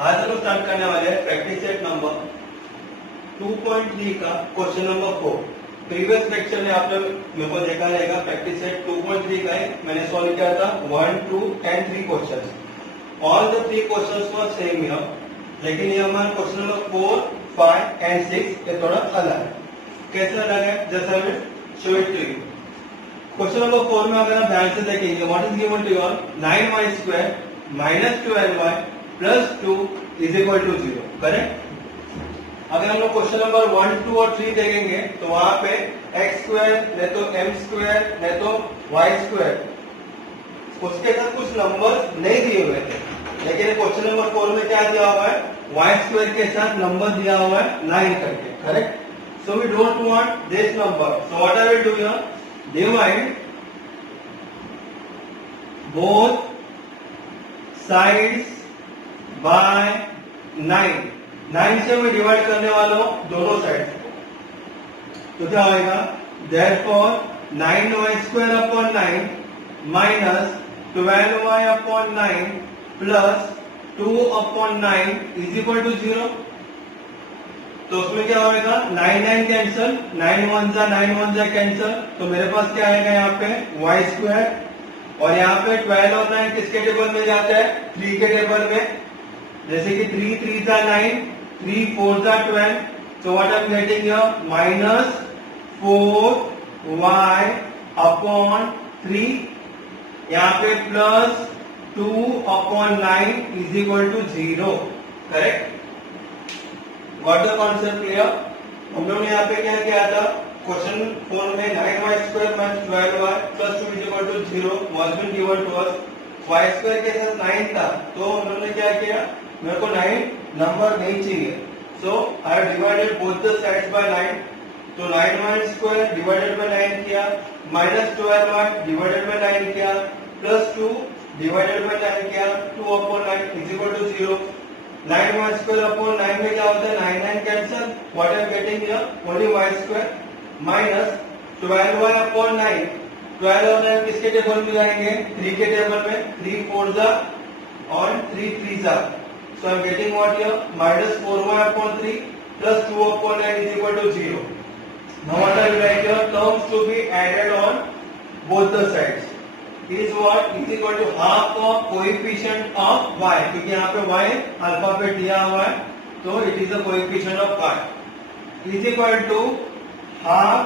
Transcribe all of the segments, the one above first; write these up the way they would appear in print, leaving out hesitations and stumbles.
आज हम स्टार्ट करने वाले हैं प्रैक्टिस सेट नंबर 2.3 का क्वेश्चन नंबर 4। प्रीवियस लेक्चर में आप लोग मेरे को देखा रहेगा प्रैक्टिस सेट 2.3 का है, मैंने सॉल्व किया था 1, 2 and 3 question. All the 3 question were same here, लेकिन ये हमारा क्वेश्चन नंबर 4, 5 and 6 ये थोड़ा अलग है। कैसे अलग है, जैसा मैं show it to you. Question number 4 में अगर आप ध्यान से देखेंगे, what is given to you, 9y² minus 12y plus 2 is equal to 0, correct. अगर हम लोग क्वेश्चन नंबर 1, 2 और 3 देखेंगे तो वहां पे x² नहीं तो m² नहीं तो y², उसके साथ कुछ नंबर्स नहीं दिए हुए थे, लेकिन क्वेश्चन नंबर 4 में क्या दिया हुआ है, y² के साथ नंबर दिया हुआ है 9 करके, correct. So we don't want this number, so what I will do here, divide both sides by 9। 9 से मैं डिवाइड करने वाला हूं दोनों साइड को, तो क्या होगा, therefore 9y² upon 9 minus 12y upon 9 plus 2 upon 9 is equal to 0। तो उसमें क्या होगा, 9 9 कैंसल, 9 1 जा कैंसल, तो मेरे पास क्या आएगा यहाँ पे y², और यहाँ पे 12 और 9 किसके टेबल में जाता है, 3 के टेबल में, जैसे कि 3 3 जा 9, 3 4 जा 12, so what I'm getting here, minus 4y upon 3, यहाँ पे plus 2 upon 9 is equal to 0, correct. Got the concept clear? हम लोग ने यहाँ पे क्या किया था, क्वेश्चन 4 में 9y² minus 12y plus 2 is equal to 0 was been given to us, y² के साथ 9 था, तो हम लोग ने क्या किया, मेरे को 9 नंबर नहीं चाहिए, so I have divided both the sides by 9, तो 9y² डिवाइडेड बाय 9 किया, माइनस 12y डिवाइडेड बाय 9 किया, प्लस 2 डिवाइडेड बाय 9 किया, 2 upon 9 is equal to 0। 9y² upon 9 में क्या होता है, 9 9 cancel, what I am getting here, only y² minus 12y upon 9, 12 और 9 किसके टेबल में जाएंगे, 3 के टेबल में, 3 4 जा और 3 3 जा, so I'm getting what here, minus 4y upon 3 plus 2 upon 9 is equal to 0. Now what I will write here, terms to be added on both the sides is what, is equal to half of coefficient of y, क्योंकि यहाँ पे y alpha पे दिया हुआ है, तो it is the coefficient of y is equal to half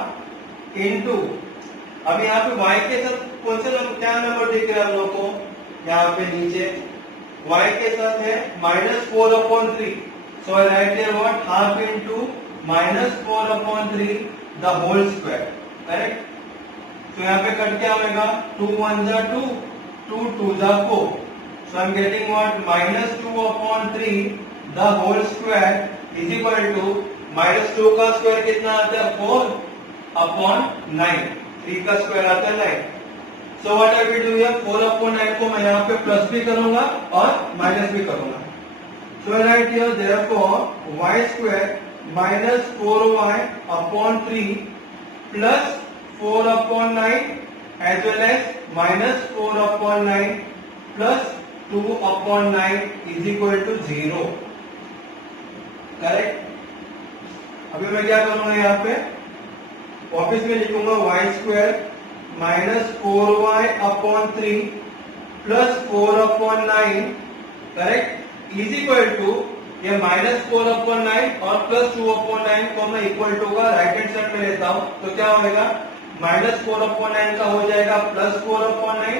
into, अब यहाँ पे y के साथ कौन सा नंबर, क्या नंबर दिख रहा है हम लोग को, यहाँ पे नीचे y के साथ है minus 4 upon 3, so I write here what, half into minus 4 upon 3 the whole square, correct. तो यहाँ पे कट क्या होगा, 2 1 जा 2, 2 2 जा 4, so I am getting what, minus 2 upon 3 the whole square is equal to, minus 2 का स्क्वायर कितना आता है, 4 अपॉन 9, 3 का स्क्वायर आता है 9। So what I will do here, 4 upon 9 को मैं यहाँ पे प्लस भी करूंगा और माइनस भी करूंगा, so I write here therefore y² minus 4y upon 3 plus 4 upon 9 as well as minus 4 upon 9 plus 2 upon 9 is equal to 0, correct. अभी मैं क्या करूंगा, यहाँ पे वापिस में लिखूंगा y² minus 4y upon 3 plus 4 upon 9, correct, is equal to, ये माइनस 4 अपॉन 9 और प्लस 2 अपॉन 9 को मैं इक्वल टू का राइट हैंड साइड में लेता हूं, तो क्या होगा, माइनस 4 अपॉन 9 का हो जाएगा प्लस 4 अपॉन 9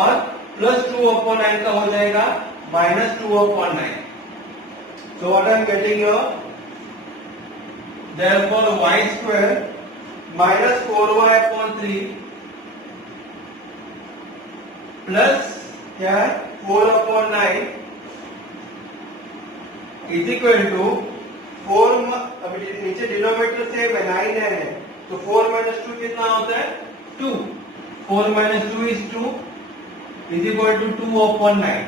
और प्लस 2 अपॉन 9 का हो जाएगा minus 2 upon 9। So what I am getting here, therefore y² minus 4y upon 3 plus क्या है 4 अपॉन 9 इज इक्वल टू 4, अभी नीचे डिनोमिनेटर से 9 है, तो 4 माइनस 2 कितना होता है, 2, 4 minus 2 is 2 is equal to 2 upon 9।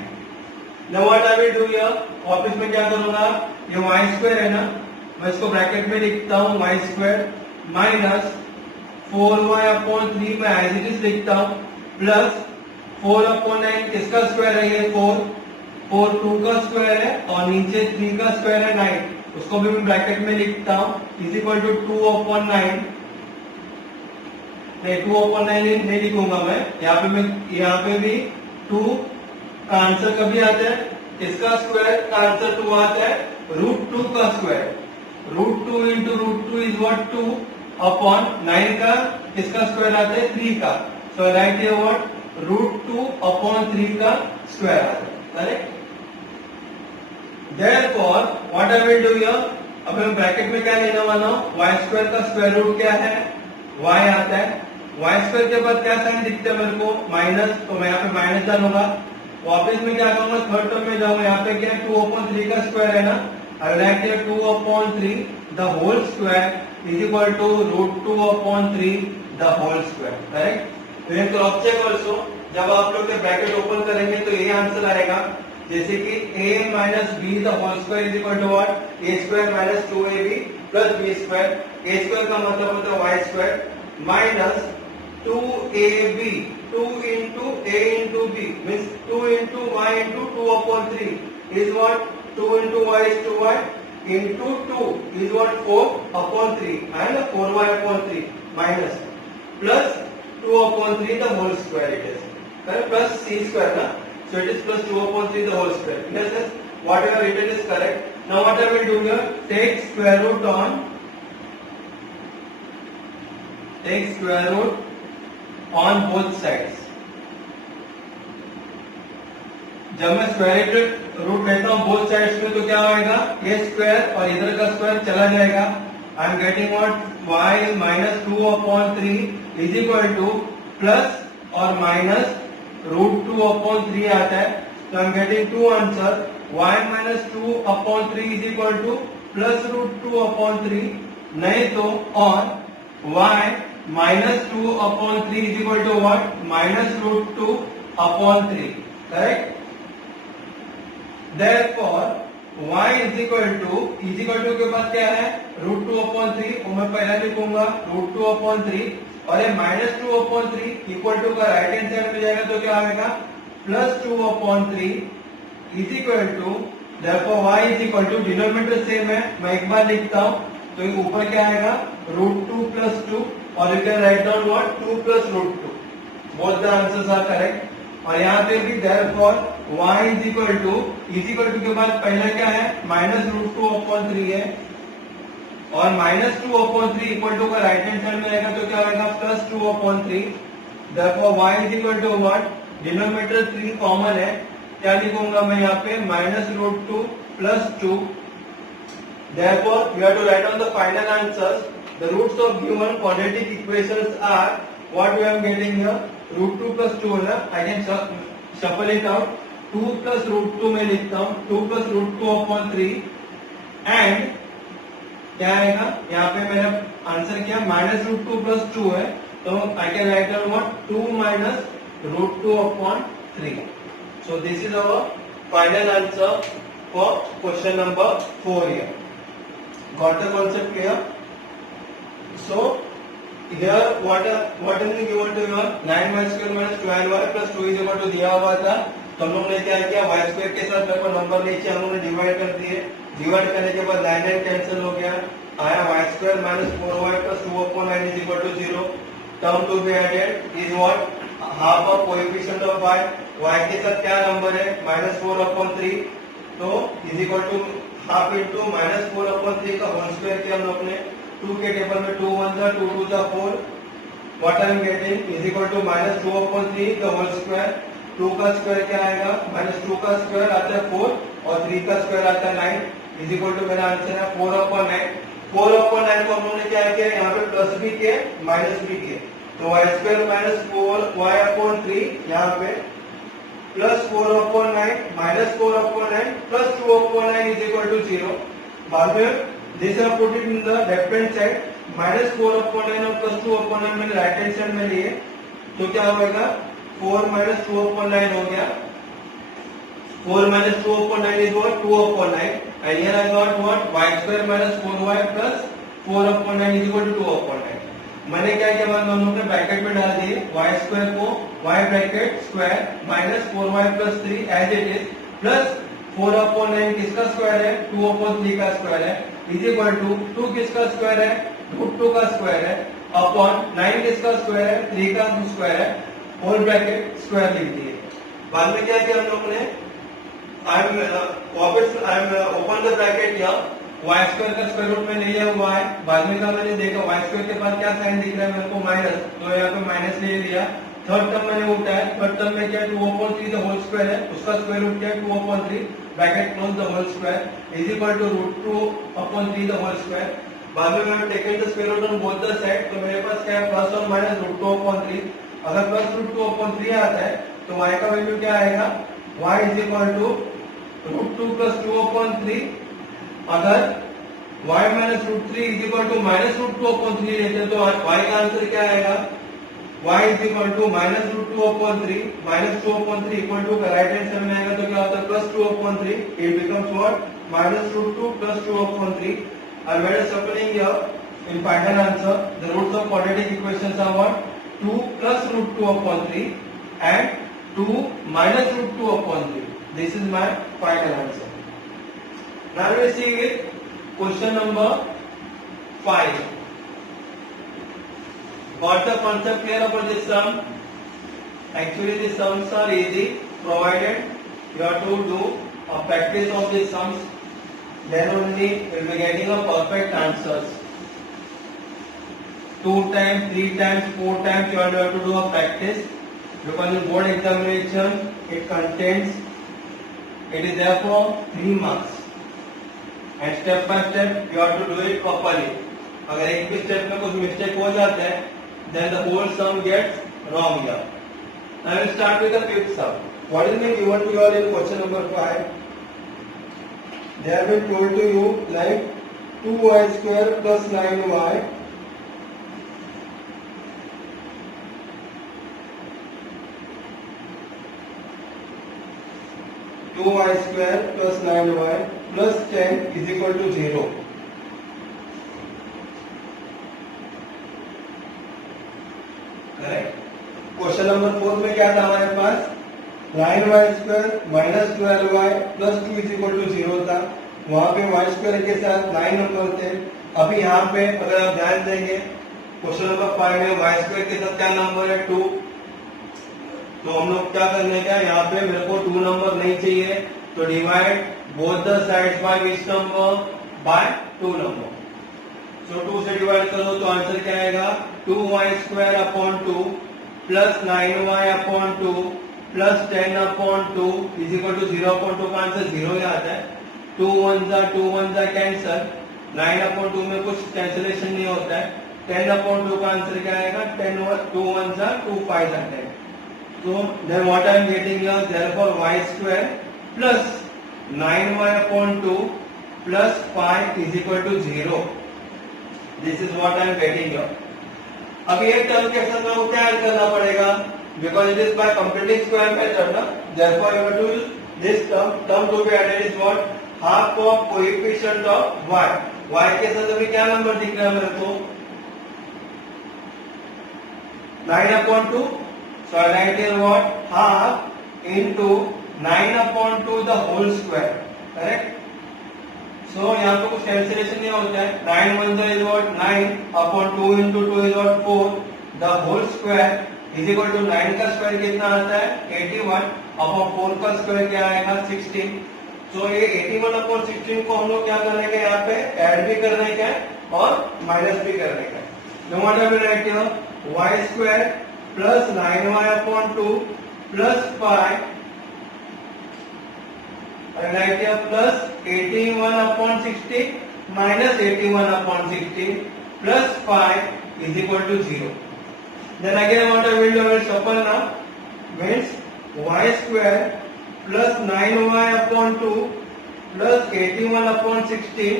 Now what I will do here, वापस में क्या करूंगा, ये y² है ना, मैं इसको ब्रैकेट में लिखता हूँ, y² माइनस 4y अपॉन 3 में एज इट इज लिखता हूँ, प्लस 4 अपॉन 9 किसका स्क्वायर है, ये 4, 4 2 का स्क्वायर है और नीचे 3 का स्क्वायर है 9, उसको भी मैं ब्रैकेट में लिखता हूं इज इक्वल टू 2/9। नहीं 2/9 नहीं लिखूंगा मैं, यहाँ पे भी 2 का आंसर कभी आता है, इसका स्क्वायर का आंसर 2 आता है, √2 का स्क्वायर, √2 into √2 इज व्हाट 2/9 का इसका स्क्वायर आता है 3 का, सो राइट हियर व्हाट √2/3 का स्क्वायर आता है, correct. Therefore, what I will do here, अब मैं ब्रैकेट में क्या लेने वाला हूँ, y स्क्वायर का स्क्वायर रूट क्या है, y आता है, y स्क्वायर के बाद क्या साइन दिखता है मेरे को माइनस, तो मैं यहाँ पे माइनस डालूंगा, वापस में क्या करूंगा थर्ड टर्म में जाऊंगा, यहाँ पे क्या है 2/3 का स्क्वायर है ना, I will write here 2/3 the whole square is equal to √2/3 the whole square, correct। तो ये क्रॉस चेक ऑल्सो, जब आप लोग ब्रैकेट ओपन करेंगे तो ये आंसर आएगा, जैसे कि a minus b the whole square is equal to what, a square minus 2ab plus b square, a square का मतलब होता है y square minus 2ab, 2 into a into b means 2 into y into 2/3 is what, 2 into y is 2y into 2 is what 4/3 and 4y/3 minus plus 2/3 the whole square it is, correct, plus c square na, so it is plus 2/3 the whole square. Yes, yes, what you have written is correct. Now what I will do here, take square root on both sides. जब मैं square root लेता हूँ both sides में तो क्या होगा, ये square और इधर का स्क्वायर चला जाएगा, I am getting what y minus 2/3 is equal to plus और माइनस √2/3 आता है, तो I am getting two answer, y minus 2/3 is equal to प्लस √2/3, नहीं तो और y minus 2/3 is equal to what, minus √2/3, correct। Therefore y is equal to के बाद क्या है √2/3, और मैं पहला लिखूंगा √2/3 और ये -2/3 इक्वल टू का राइट हैंड साइड में जाएगा तो क्या आएगा plus 2/3 is equal to, therefore y is equal to, denominator same है, मैं एक बार लिखता हूं तो ऊपर क्या आएगा √2 + 2 और you can write down what 2 + √2, both the answers are correct. और यहाँ पे भी therefore y is equal to के बाद पहला क्या है -√2/3 है और -2/3 इक्वल टू का राइट हैंड साइड में आएगा तो क्या आएगा plus 2/3, therefore y is equal to what, denominator 3 common है, क्या लिखूंगा मैं यहाँ पे -√2 + 2, therefore we have to write down the final answers. The roots of given quadratic equations are what we are getting here, √2 + 2 है ना, I can shuffle it out, 2 + √2 में लिखता हूँ, 2 + √2/3 एंड क्या आएगा, यहाँ पे मेरा आंसर क्या -√2 + 2 है, तो I can write down what 2 - √2/3। So this is our final answer for question number 4 here. Got the concept clear? So here what is given to you, 9y² - 12y + 2 is equal to दिया हुआ था, तो हम लोग ने क्या किया y² के साथ मेरे को नंबर नीचे हम लोग ने डिवाइड कर दिए, डिवाइड करने के बाद 9 कैंसिल हो गया, आया y² - 4y + 2/9 is equal to 0, term to be added is what half of coefficient of y के साथ क्या नंबर है -4/3, तो is equal to half into -4/3 का होल स्क्वायर किया हम लोग ने, 2 के टेबल में 2 1 जा 2 2 जा 4, what I am getting is equal to -2/3 का होल स्क्वायर, 2 का स्क्वायर क्या आएगा -2 का स्क्वायर आता है 4 और 3 का स्क्वायर आता है 9 इज इक्वल टू, मेरा आंसर है 4/9। 4/9 को हम लोग ने क्या किया, यहाँ पे प्लस भी किए माइनस भी किए, तो y² - 4y/3 यहाँ पे plus 4/9 -4/9 plus 2/9 is equal to 0। बाद में this I put it in the left hand side, -4/9 और प्लस 2/9 मैंने राइट हैंड साइड में लिए, तो क्या होगा 4 - 2/9 हो गया, 4 - 2/9 is what 2/9 and here I got what y² - 4y plus 4/9 is equal to 2/9। मैंने क्या किया, हम लोग ने ब्रैकेट में डाल दिए y² को y bracket square -4y + 3 as it is, plus 4/9 किसका स्क्वायर है, 2/3 का स्क्वायर है, इज इक्वल टू 2 किसका स्क्वायर है, √2 का स्क्वायर है, अपॉन 9 किसका स्क्वायर है, 3 का स्क्वायर है, होल ब्रैकेट स्क्वायर लिख दिए। बाद में क्या किया हम लोग ने, वापस ओपन द ब्रैकेट या y स्क्वायर का स्क्वायर रूट में ले लिया y, बाद में का मैंने देखा y स्क्वायर के बाद क्या साइन दिख रहा है मेरे को माइनस, तो यहाँ पे माइनस ले लिया। थर्ड टर्म मैंने उठाया, थर्ड टर्म में क्या है 2/3 द होल स्क्वायर है, उसका स्क्वायर रूट क्या है 2/3 bracket close the whole square is equal to √2/3 the whole square. बाद में मैंने taken the square root on both the side, तो मेरे पास क्या है प्लस और माइनस √2/3। अगर प्लस √2/3 आता है तो y का वैल्यू क्या आएगा, y इज इक्वल टू √2 + 2/3। अगर y - √3 इज इक्वल टू -√2/3 लेते हैं तो y का आंसर क्या आएगा, y is equal to -√2/3 -2/3 equal to right hand side में आएगा तो क्या होता है +2/3, इट बिकम्स व्हाट -√2 + 2/3। और where is supplying here in final answer the roots of quadratic equations are what 2 + √2/3 and 2 - √2/3. This is my final answer. Now we see with question number 5. Got the concept clear about this sum? Actually, the sums are easy, provided you have to do a practice of the sums. Then only you will be getting a perfect answers. 2 times, 3 times, 4 times you have to do a practice, because in board examination it is there for 3 marks, and step by step you have to do it properly. अगर एक भी step में कुछ mistake हो जाता है then the whole sum gets wrong here. Now I will start with the fifth sum. What is being given to you all in question number 5? They have been told to you like 2y² + 9y + 9y + 10 is equal to 0. Correct. Question number 4 में क्या था हमारे पास, 9y² - 12y + 2 is equal to 0 था। वहां पे y² के साथ 9 number थे। अभी यहाँ पे अगर आप ध्यान देंगे क्वेश्चन नंबर 5 में y² के साथ क्या नंबर है 2, तो हम लोग क्या करने का, यहाँ पे मेरे को 2 नंबर नहीं चाहिए, तो divide both the sides by which number, by 2 number. So 2 से डिवाइड करो तो आंसर क्या आएगा 2y² + 9y/2 + 10/2 is equal to 0/2 का आंसर 0 ही आता है। 2 1 जा कैंसल, 9/2 में कुछ कैंसिलेशन नहीं होता है। 10/2 का आंसर क्या आएगा 2 1 जा 2 5 जा 10। So then what I am getting here, therefore y² plus 9y/2 plus 5 is equal to 0. This is what I am getting here. अब ये टर्म के साथ में क्या ऐड करना पड़ेगा, because it is by completing square method ना, therefore you have to use this term to be added is what, half of coefficient of y. y के साथ अभी क्या नंबर दिख रहा है मेरे को 9/2. So I write here what, half into 9/2 the whole square. Correct? So यहाँ पे कुछ कैंसिलेशन नहीं होता है। 9 1 is what 9/2 into 2 is what 4. The whole square is equal to 9 का स्क्वायर कितना आता है 81/4 का स्क्वायर क्या आएगा 16। So ये 81/16 को हम लोग क्या करने का, यहाँ पे ऐड भी करने का और माइनस भी करने का। No matter we write here y² plus 9y/2 plus 5 and right here plus 81/16 minus 81/16 plus 5 is equal to 0. Then again what I will do, I will shuffle now, means y² plus 9y/2 plus 81/16।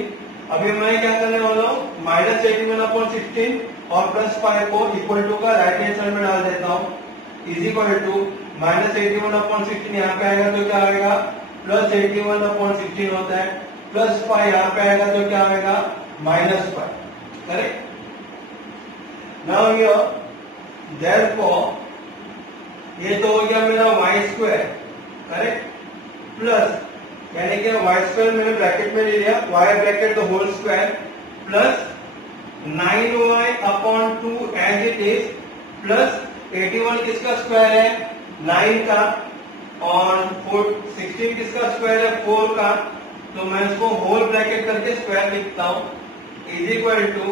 अभी मैं क्या करने वाला हूँ, minus 81/16 और plus 5 को equal to का right hand side में डाल देता हूँ, इज इक्वल टू माइनस 81/16 यहाँ पे आएगा तो क्या आएगा प्लस 81/16 होता है, प्लस 5 यहाँ पे आएगा तो क्या आएगा -5। करेक्ट। नाउ हियर देयरफॉर ये तो हो गया मेरा y²। करेक्ट। प्लस यानी कि वाई स्क्वायर मैंने ब्रैकेट में ले लिया, Y bracket the whole square plus 9y upon 2 as it is plus 81 किसका स्क्वायर है 9 का और 16 किसका स्क्वायर है 4 का, तो मैं इसको होल ब्रैकेट करके स्क्वायर लिखता हूं इज इक्वल टू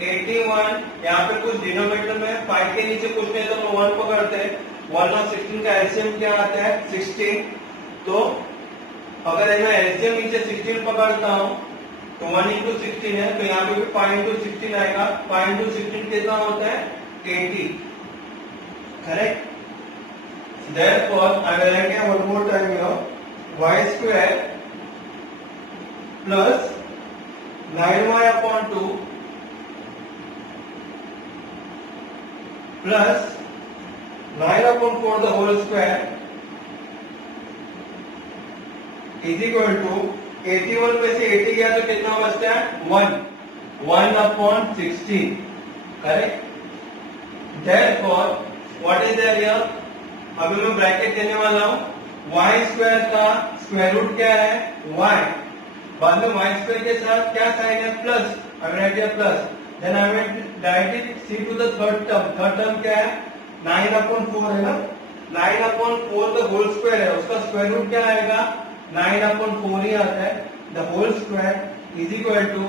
81, यहाँ पे कुछ डिनोमिनेटर में 5 के नीचे कुछ नहीं तो 1 पकड़ते हैं, 1 और 16 का एलसीएम क्या आता है 16, तो अगर मैं एलसीएम नीचे 16 पकड़ता हूं तो 1 इंटू 16 है, तो यहाँ पे भी 5 इंटू 16 आएगा, 5 इंटू 16 कितना होता है 80, correct. Therefore, I will write here one more time here, y square plus 9y upon 2 plus 9 upon 4 the whole square is equal to 81 में से 80 गया तो कितना बचता है 1 upon 16, correct। Therefore, what is there here? अभी मैं ब्रैकेट देने वाला हूं y स्क्वायर का स्क्वायर रूट क्या है y, बाद में y स्क्वायर के साथ क्या साइन है plus, I write here plus, then I will write it see to the third term क्या है 9 अपॉन 4 है ना, 9 अपॉन 4 द होल स्क्वायर है, उसका स्क्वायर रूट क्या आएगा 9 अपॉन 4 ही आता है, the whole square is equal to,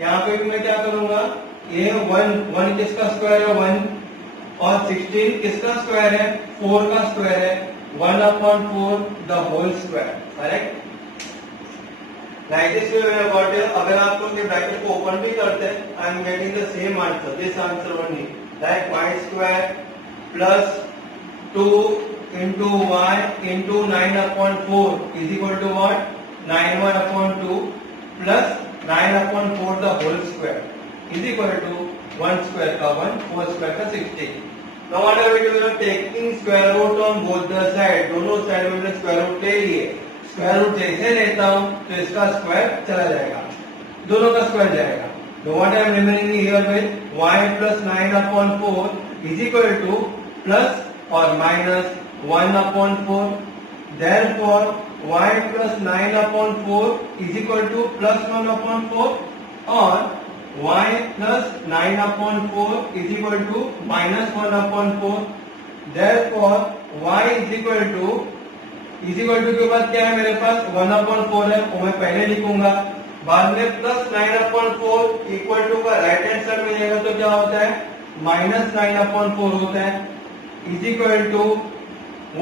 यहाँ पे भी मैं क्या करूंगा ये 1 किसका स्क्वायर है 1 और 16 किसका स्क्वायर है 4 का स्क्वायर है, 1 upon 4 the whole square, correct. Like this way we have got here, अगर आप लोग ये ब्रैकेट को ओपन भी करते हैं आई am getting the same answer, this answer only, like y square plus 2 into y into 9 upon 4 is equal to what 9y upon 2 plus 9 upon 4 the whole square is equal to 1 square का 1 4 square का 16। Now what are we doing? Taking square root on both the side, दोनों side में मैंने square root ले लिए, square root जैसे लेता हूं तो इसका स्क्वायर चला जाएगा, दोनों का स्क्वायर जाएगा, तो what I am remaining here with y plus 9 upon 4 is equal to plus or minus 1 upon 4, therefore y plus 9 upon 4 is equal to plus 1 upon 4 or y plus 9 upon 4 is equal to minus 1 upon 4, therefore y is equal to के बाद क्या है मेरे पास 1 upon 4 है, वो मैं पहले लिखूंगा, बाद में प्लस 9 upon 4 इक्वल टू का राइट हैंड साइड में जाएगा तो क्या होता है माइनस 9 upon 4 होता है, is equal to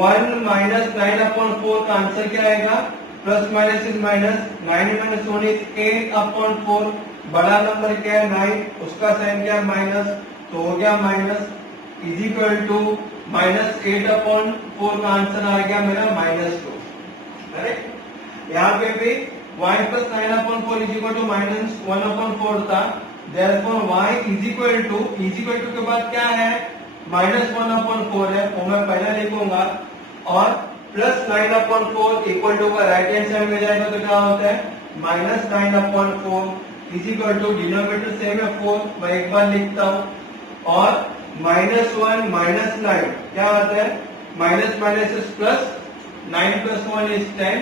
1 minus 9 upon 4 का आंसर क्या आएगा plus minus is minus, 9 minus 1 is 8 upon 4, बड़ा नंबर क्या है 9, उसका साइन क्या है माइनस, तो हो गया minus, is equal to minus 8 upon 4 का आंसर आ गया मेरा माइनस 2, करेक्ट। यहाँ पे भी y plus 9 upon 4 is equal to minus 1 upon 4 था, therefore y is equal to के बाद क्या है माइनस 1 अपॉन 4 है, वो मैं पहले लिखूंगा, और प्लस 9 अपॉन 4 इक्वल टू का राइट हैंड साइड में जाएगा तो क्या होता है minus 9 upon 4 is equal to denominator same है 4, मैं एक बार लिखता हूं, और माइनस 1 माइनस 9 क्या आता है minus minus is plus, 9 plus 1 is 10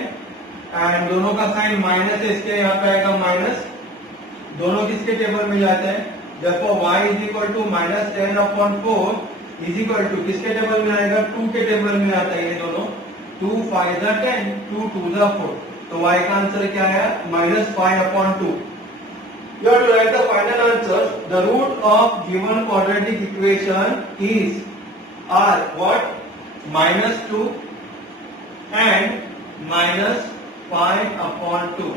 and दोनों का साइन माइनस है, इसके यहाँ पे आएगा माइनस, दोनों किसके टेबल में जाते हैं, देखो y is equal to minus 10 upon 4 is equal to किसके टेबल में आएगा 2 के टेबल में आता है, ये दोनों 2 5 10 2 2 4, तो y का आंसर क्या आया minus 5 upon 2। You have to write the final answer. The root of given quadratic equation is are what minus 2 and minus 5 upon 2.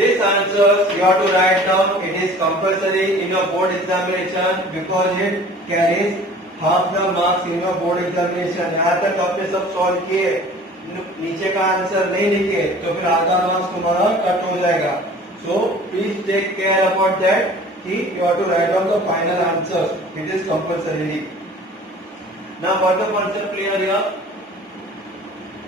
This answer you have to write down. It is compulsory in your board examination because it carries half the marks in your board examination. यहाँ तक आपने सब solve किए, नीचे का answer नहीं लिखे तो फिर आधा मार्क्स तुम्हारा कट हो जाएगा. So please take care about that. You have to write down the final answers. It is compulsory. Now what the concept clear here?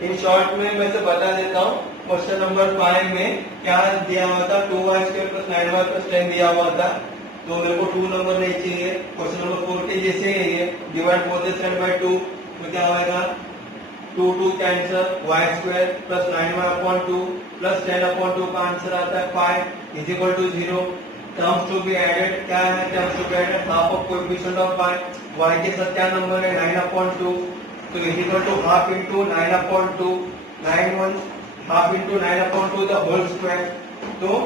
In short में मैं से बता देता हूँ. क्वेश्चन नंबर 5 में क्या दिया हुआ था 2y square plus 9y plus 10 दिया हुआ था, तो मेरे को 2 नंबर नहीं चाहिए. क्वेश्चन नंबर 4 के जैसे ही है, divide both the side by 2 तो क्या होगा 2 cancel, Y square plus 9y upon 2 plus 10 upon 2 का आंसर आता है 5 is equal to 0। Terms to be added क्या है? Terms to be added half of coefficient of y के साथ क्या नंबर है 9 अपॉन 2 तो is equal to half into 9 upon 2 9 one half into 9 upon 2 the whole square तो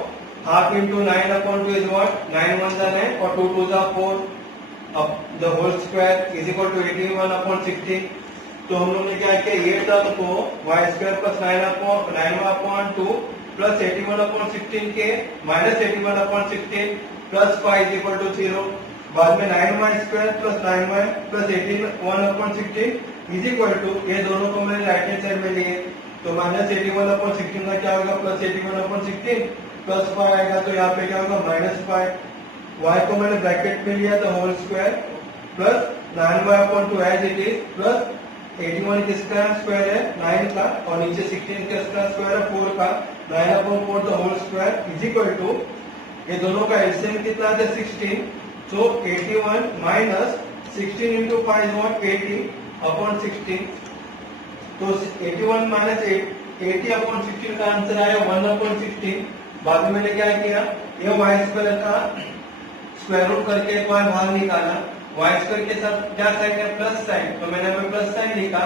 half into 9 upon 2 is what 9 one the 9 और 2 टू द 4 अब the whole square is equal to 81 upon 16। तो हम लोग ने क्या किया ये टर्म को Y square plus 9 upon 2 plus 81 upon 16 के minus 81 upon 16 plus 5 is equal to 0। बाद में 9y square plus 9y plus 81 upon 16 is equal to ये दोनों को मैंने राइट हैंड साइड में लिए तो माइनस 81 अपॉन 16 का क्या होगा प्लस 81 अपॉन 16 प्लस 5 आएगा तो यहाँ पे क्या होगा माइनस 5 y को मैंने ब्रैकेट में लिया तो whole square plus 9y upon 2 as it is plus 81 किसका स्क्वायर है 9 का और नीचे 16 किसका स्क्वायर है 4 का 9 upon 4 the whole square is equal to ये दोनों का एलसीएम कितना है 16 so 81 minus 16 into 5 is what 80 upon 16 तो 81 माइनस 80 अपॉन 16 का आंसर आया 1 अपॉन 16। बाद में मैंने क्या किया ये वाई स्क्वायर का स्क्वायर रूट करके एक बार बाहर निकाला वाई स्क्वायर के साथ क्या साइन है प्लस साइन तो मैंने यहाँ पे प्लस साइन लिखा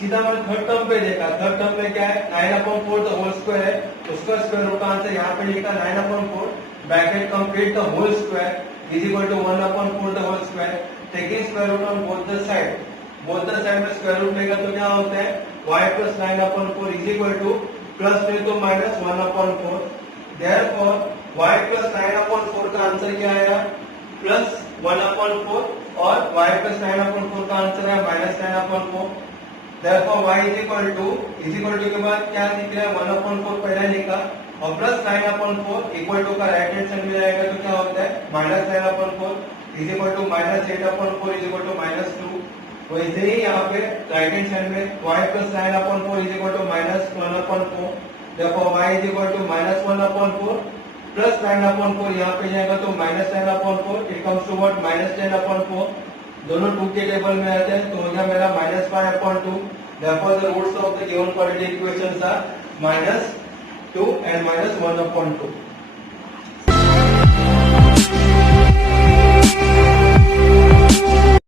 सीधा मैंने थर्ड टर्म पे देखा थर्ड टर्म में क्या है 9 अपॉन 4 द होल स्क्वायर है उसका स्क्वायर रूट का आंसर यहाँ पे लिखा 9 upon 4 bracket complete the whole square is equal to 1 upon 4 the whole square taking square root on both the side में स्क्वायर रूट लेगा तो क्या होता है y plus 9 upon 4 is equal to plus में तो minus 1 upon 4 therefore y plus 9 upon 4 का answer क्या आया प्लस 1 अपॉन 4 और y प्लस 9 अपॉन 4 का आंसर है minus 9 upon 4 therefore y is equal to के बाद क्या निकला 1 अपॉन 4 पहले लिखा और प्लस 9 अपॉन 4 इक्वल टू का राइट हैंड साइड में जाएगा तो क्या होता है minus 9 upon 4 is equal to minus 8 upon 4 is equal to minus 2 वैसे ही यहाँ पे राइट हैंड साइड में y plus 9 upon 4 is equal to minus 1 upon 4 therefore y is equal to minus 1 upon 4 plus 9 upon 4 यहाँ पे जाएगा तो minus 9 upon 4 it comes to what minus 10 upon 4 दोनों 2 के टेबल में आते हैं तो हो गया मेरा minus 5 upon 2 therefore the roots of the given quadratic equations are minus 2 and minus 1 upon 2।